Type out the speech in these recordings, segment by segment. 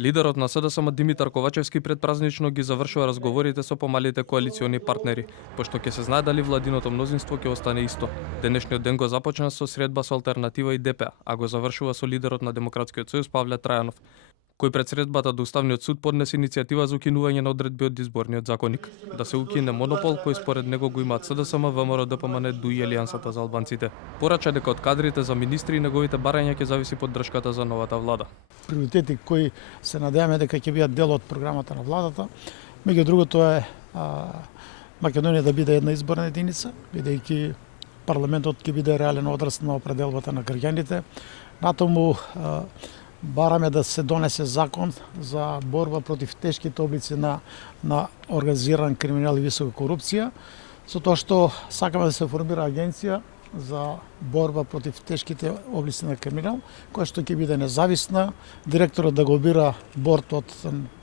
Лидерот на СДСМ Димитар Ковачевски предпразнично ги завршува разговорите со помалите коалициони партнери, пошто ќе се знае дали владиното мнозинство ќе остане исто. Денешниот ден го започна со средба со Алтернатива и ДП, а го завршува со лидерот на Демократскиот сојуз Павле Трајанов, кој пред средбата до Уставниот суд поднесе иницијатива за укинување на одредби од изборниот законник, да се укине монопол кој според него го имаат СДСМ, ВМРО, ДПМН, ДУИ и Алијансата за албанците. Порача дека од кадрите за министри и неговите барања ќе зависи поддршката за новата влада. Приоритети кои се надеваме дека ќе бидат дел од програмата на владата. Меѓу другото е Македонија да биде една изборна единица, бидејќи парламентот ќе биде реален одраз на определбата на граѓаните. Натаму бараме да се донесе закон за борба против тешките облици на организиран криминал и висока корупција, со тоа што сакаме да се формира агенција за борба против тешките облици на криминал, која што ќе биде независна, директорот да го бира борд од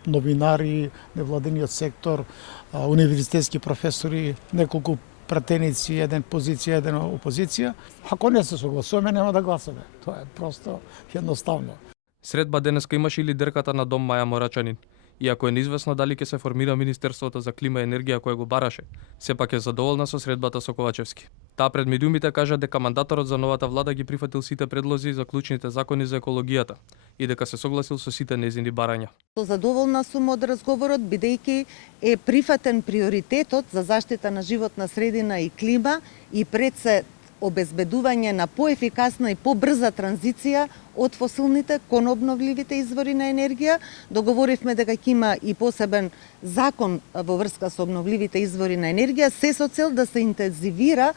новинари, невладиниот сектор, универзитетски професори, неколку пратеници, еден позиција, еден опозиција. Ако не се согласуваме, нема да гласаме. Тоа е просто едноставно. Средба денеска имаше и лидерката на Дом Маја Морачанин. Иако е неизвестно дали ќе се формира Министерството за клима и енергија кој го бараше, сепак е задоволна со средбата со Ковачевски. Таа пред медиумите кажа дека мандаторот за новата влада ги прифатил сите предлози за клучните закони за екологијата и дека се согласил со сите нејзини барања. Задоволна сум од разговорот, бидејќи е прифатен приоритетот за заштита на животна средина и клима и пред се обезбедување на поефикасна и побрза транзиција од фосилните кон обновливите извори на енергија. Договоривме дека ќе има и посебен закон во врска со обновливите извори на енергија, се со цел да се интензивира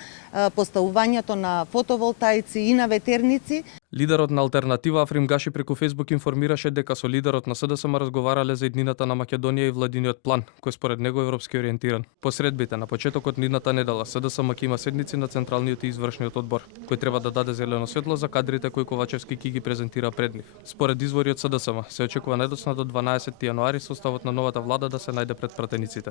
поставувањето на фотоволтаици и на ветерници. Лидерот на Алтернатива Африм Гаши преку Фејсбук информираше дека со лидерот на СДСМ разговарале за иднината на Македонија и владиниот план, кој според него е европски ориентиран. По средбите на почетокот на идната недела СДСМ ќе има седници на Централниот и извршниот одбор, кој треба да даде зелено светло за кадрите кои Ковачевски ќе ги презентира пред нив. Според извори од СДСМ се очекува најдоцна до 12 јануари составот на новата влада да се најде пред пратениците.